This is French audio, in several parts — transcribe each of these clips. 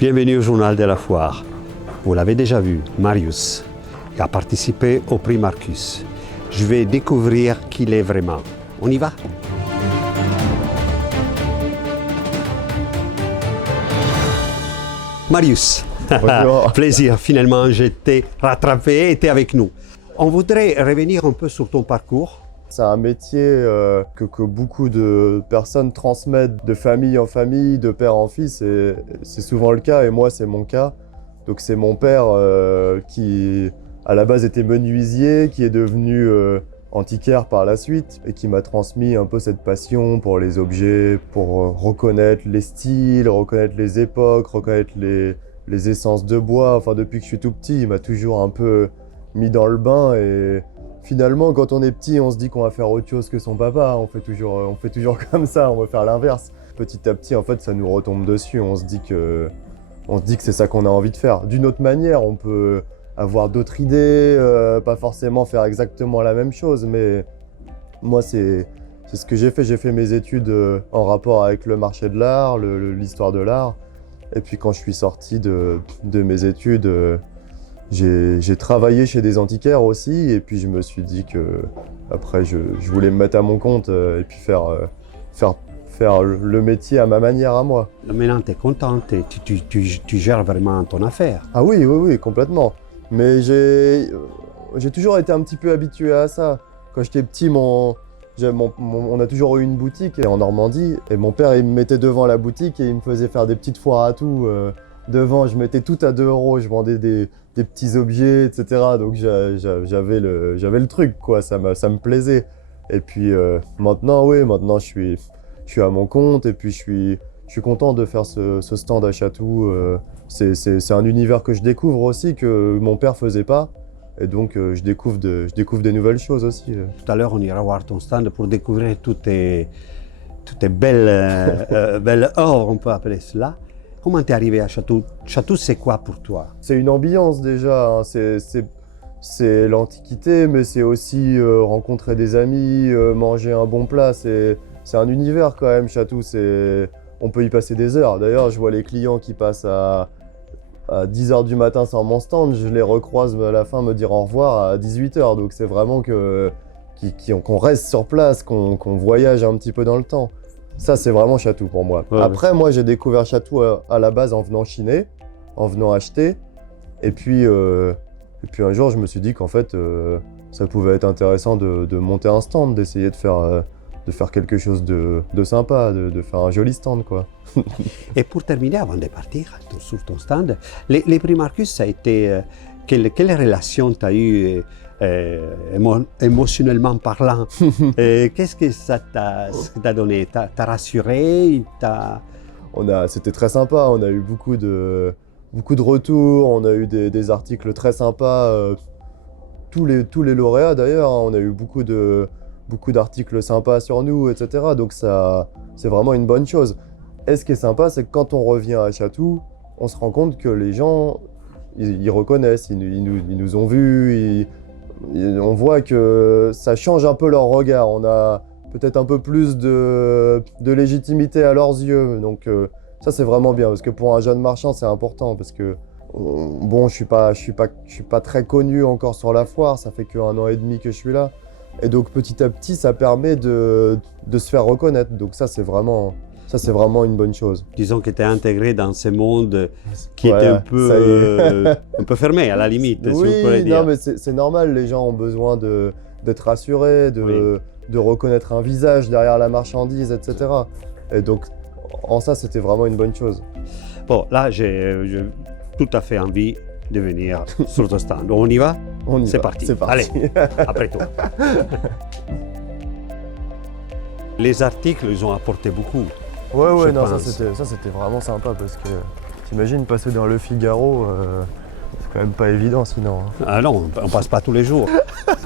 Bienvenue au journal de la foire. Vous l'avez déjà vu, Marius a participé au prix Marcus. Je vais découvrir qui il est vraiment. On y va? Marius, plaisir, finalement je t'ai rattrapé et tu es avec nous. On voudrait revenir un peu sur ton parcours. C'est un métier que beaucoup de personnes transmettent de famille en famille, de père en fils, et c'est souvent le cas, et moi c'est mon cas. Donc c'est mon père qui à la base était menuisier, qui est devenu antiquaire par la suite, et qui m'a transmis un peu cette passion pour les objets, pour reconnaître les styles, reconnaître les époques, reconnaître les essences de bois. Enfin depuis que je suis tout petit, il m'a toujours un peu mis dans le bain, et finalement, quand on est petit, on se dit qu'on va faire autre chose que son papa. On fait toujours comme ça, on va faire l'inverse. Petit à petit, en fait, ça nous retombe dessus. On se dit que c'est ça qu'on a envie de faire. D'une autre manière, on peut avoir d'autres idées, pas forcément faire exactement la même chose. Mais moi, c'est ce que j'ai fait. J'ai fait mes études en rapport avec le marché de l'art, l'histoire de l'art. Et puis quand je suis sorti de mes études, j'ai travaillé chez des antiquaires aussi, et puis je me suis dit que après je voulais me mettre à mon compte et puis faire le métier à ma manière, à moi. Maintenant tu es contente, tu gères vraiment ton affaire. Ah oui, complètement. Mais j'ai toujours été un petit peu habitué à ça. Quand j'étais petit, on a toujours eu une boutique en Normandie, et mon père il me mettait devant la boutique et il me faisait faire des petites foires à tout. Devant, je mettais tout à 2 €, je vendais des petits objets, etc. Donc j'avais le truc, quoi, ça me plaisait. Et puis maintenant, je suis à mon compte, et puis je suis content de faire ce stand à Chatou. C'est un univers que je découvre aussi, que mon père faisait pas. Et donc je découvre des nouvelles choses aussi. Tout à l'heure, on ira voir ton stand pour découvrir toutes tes belles œuvres, on peut appeler cela. Comment t'es arrivé à Chatou? Chatou, c'est quoi pour toi? C'est une ambiance déjà, hein. C'est l'Antiquité, mais c'est aussi rencontrer des amis, manger un bon plat. C'est un univers quand même, Chatou. On peut y passer des heures. D'ailleurs, je vois les clients qui passent à 10 h du matin sur mon stand, je les recroise à la fin me dire au revoir à 18 h. Donc c'est vraiment qu'on reste sur place, qu'on voyage un petit peu dans le temps. Ça, c'est vraiment Chatou pour moi. Ouais, après, moi, j'ai découvert Chatou à la base en venant chiner, en venant acheter. Et puis un jour, je me suis dit qu'en fait, ça pouvait être intéressant de monter un stand, d'essayer de faire quelque chose de sympa, de faire un joli stand, quoi. Et pour terminer, avant de partir sur ton stand, les prix Marcus, ça a été... quelle relation tu as eue émotionnellement parlant? Qu'est-ce que ça t'a donné? T'as rassuré? C'était très sympa, on a eu beaucoup de retours, on a eu des articles très sympas. Tous les lauréats d'ailleurs, hein, on a eu beaucoup d'articles sympas sur nous, etc. Donc ça, c'est vraiment une bonne chose. Et ce qui est sympa, c'est que quand on revient à Chatou, on se rend compte que les gens, ils reconnaissent, ils nous ont vus, on voit que ça change un peu leur regard. On a peut-être un peu plus de légitimité à leurs yeux. Donc ça, c'est vraiment bien, parce que pour un jeune marchand, c'est important, parce que bon, je suis pas très connu encore sur la foire, ça fait qu'1 an et demi que je suis là. Et donc petit à petit, ça permet de se faire reconnaître. Donc ça, c'est vraiment une bonne chose. Disons que tu es intégré dans ce monde qui était un peu fermé, à la limite, si vous pourrez dire. Non, mais c'est normal, les gens ont besoin d'être rassurés, de reconnaître un visage derrière la marchandise, etc. Et donc, en ça, c'était vraiment une bonne chose. Bon, là, j'ai tout à fait envie de venir sur ton stand. On y va? On y va. C'est parti. Allez, après toi. Les articles, ils ont apporté beaucoup. Ouais, non, ça c'était vraiment sympa, parce que t'imagines passer dans Le Figaro, c'est quand même pas évident sinon. Hein. Ah non, on passe pas tous les jours.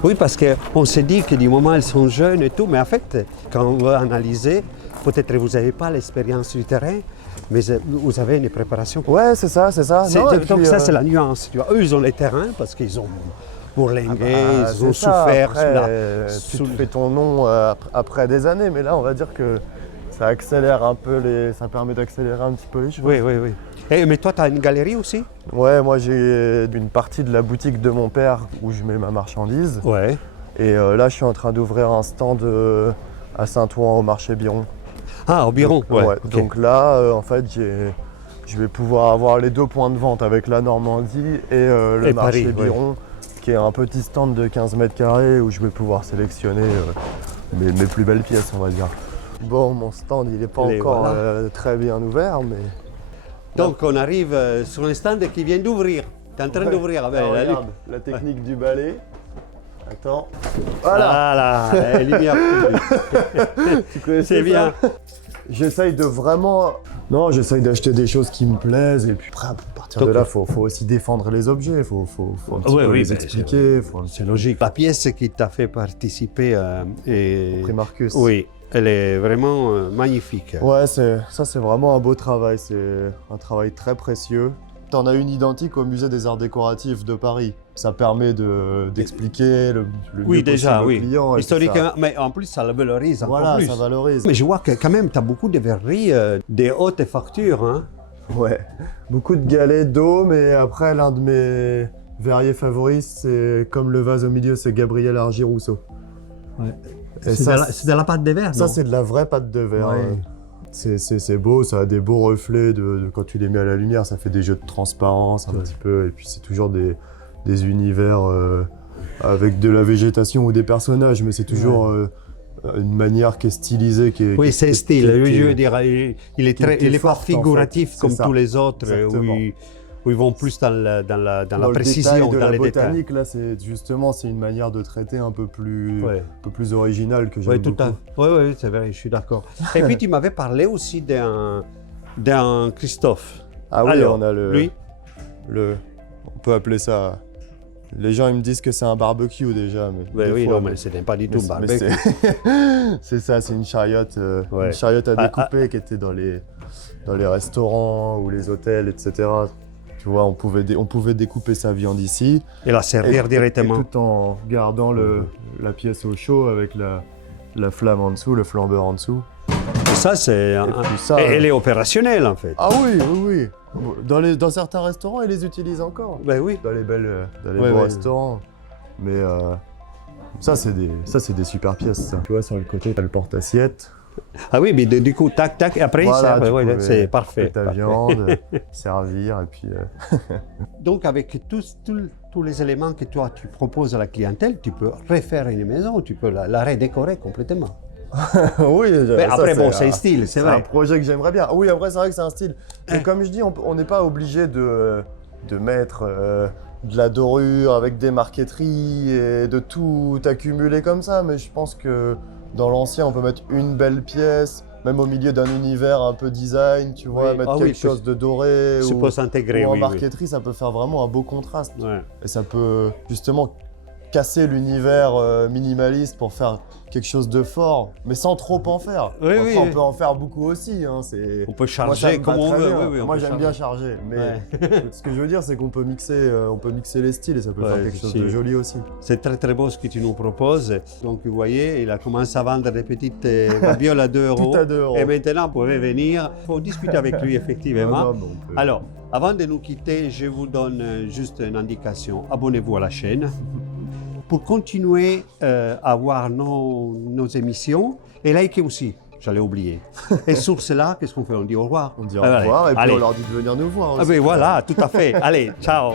Oui, parce qu'on se dit que du moment elles sont jeunes et tout, mais en fait, quand on veut analyser, peut-être vous n'avez pas l'expérience du terrain, mais vous avez une préparation. Ouais, c'est ça. Donc ça, c'est la nuance. Tu vois. Eux, ils ont les terrains parce qu'ils ont bourlingué, ils ont souffert. Après, tu te fais ton nom après des années, mais là, on va dire que ça accélère un peu ça permet d'accélérer un petit peu les choses. Oui. Mais toi, tu as une galerie aussi? Ouais, moi j'ai une partie de la boutique de mon père où je mets ma marchandise. Ouais. Et là, je suis en train d'ouvrir un stand à Saint-Ouen au marché Biron. Ah, au Biron, ouais. Ouais, ok. donc là, en fait, je vais pouvoir avoir les 2 points de vente avec la Normandie et le Et marché Paris, ouais. Biron, qui est un petit stand de 15 mètres carrés où je vais pouvoir sélectionner mes plus belles pièces, on va dire. Bon, mon stand, il n'est pas Et encore voilà. très bien ouvert, mais... Donc, on arrive sur un stand qui vient d'ouvrir. Tu es en train d'ouvrir. Alors, la regarde, la technique du balai. Attends. Voilà. Voilà, lumière publique. Tu connaissais C'est bien. ça? J'essaye de vraiment... Non, j'essaye d'acheter des choses qui me plaisent et puis après, à partir de là, il faut aussi défendre les objets, il faut un petit peu les expliquer. C'est logique. La pièce qui t'a fait participer est... Prix Marcus. Oui, elle est vraiment magnifique. Ouais, ça c'est vraiment un beau travail, c'est un travail très précieux. T'en as une identique au musée des arts décoratifs de Paris. Ça permet d'expliquer le Oui, mieux déjà, possible oui. au client. et puis Historiquement, mais en plus, ça le valorise encore Voilà, plus. ça valorise. Mais je vois que quand même, tu as beaucoup de verreries de haute facture. Hein. Ouais, beaucoup de galets d'eau, mais après, l'un de mes verriers favoris, c'est comme le vase au milieu, c'est Gabriel Argy-Rousseau. Ouais. Et C'est de la pâte de verre, ça non? c'est de la vraie pâte de verre. Ouais. C'est beau, ça a des beaux reflets quand tu les mets à la lumière, ça fait des jeux de transparence un petit peu, et puis c'est toujours des univers avec de la végétation ou des personnages, mais c'est toujours une manière qui est stylisée. Oui, c'est style. Je veux dire, il est pas forte, figuratif en fait. comme C'est ça. tous les autres, Exactement. où ils vont plus dans la Dans le précision, détail de dans la les botanique, là, c'est une manière de traiter un peu plus originale que j'aime Oui, beaucoup. Oui, c'est vrai, je suis d'accord. Et puis, tu m'avais parlé aussi d'un Christophe. Ah oui, Alors, on a lui, on peut appeler ça... Les gens, ils me disent que c'est un barbecue déjà. Mais oui, non, mais ce n'est pas du tout un barbecue. C'est ça, c'est une chariote à découper qui était dans les restaurants ou les hôtels, etc. Tu vois, on pouvait découper sa viande ici. Et la servir directement. Et tout en gardant la pièce au chaud avec la flamme en dessous, le flambeur en dessous. Et ça, c'est... elle est opérationnelle, en fait. Ah oui, oui, oui. Dans certains restaurants, ils les utilisent encore. Ben oui. Dans les beaux restaurants. Mais ça, c'est des super pièces, ça. Tu vois, sur le côté, t'as le porte-assiette. Ah oui, mais du coup, tac, tac, et après, Voilà, c'est parfait. Ta viande, servir, et puis... Donc, avec tous les éléments que toi, tu proposes à la clientèle, tu peux refaire une maison, tu peux la redécorer complètement. Oui, mais après, bon, c'est un style, c'est vrai. C'est un projet que j'aimerais bien. Oui, après, c'est vrai que c'est un style. Et comme je dis, on n'est pas obligé de mettre de la dorure avec des marqueteries et de tout accumuler comme ça. Mais je pense que dans l'ancien, on peut mettre une belle pièce, même au milieu d'un univers un peu design, tu vois, mettre quelque chose de doré ou en marqueterie, ça peut faire vraiment un beau contraste. Ouais. Et ça peut justement casser l'univers minimaliste pour faire quelque chose de fort, mais sans trop en faire. Oui, on peut en faire beaucoup aussi. Hein, on peut charger comme on veut. Moi, j'aime bien charger, mais ce que je veux dire, c'est qu'on peut mixer les styles et ça peut faire quelque chose de joli aussi. C'est très très beau ce que tu nous proposes. Donc, vous voyez, il a commencé à vendre des petites babioles à 2 euros. Tout à 2 euros. Et maintenant, vous pouvez venir. Il faut discuter avec lui, effectivement. Non, Alors, avant de nous quitter, je vous donne juste une indication. Abonnez-vous à la chaîne. Pour continuer à voir nos émissions et liker aussi, j'allais oublier. Et sur cela, qu'est-ce qu'on fait? On dit au revoir. On dit au revoir et puis on leur dit de venir nous voir aussi. Ah ben voilà, tout à fait. Allez, ciao.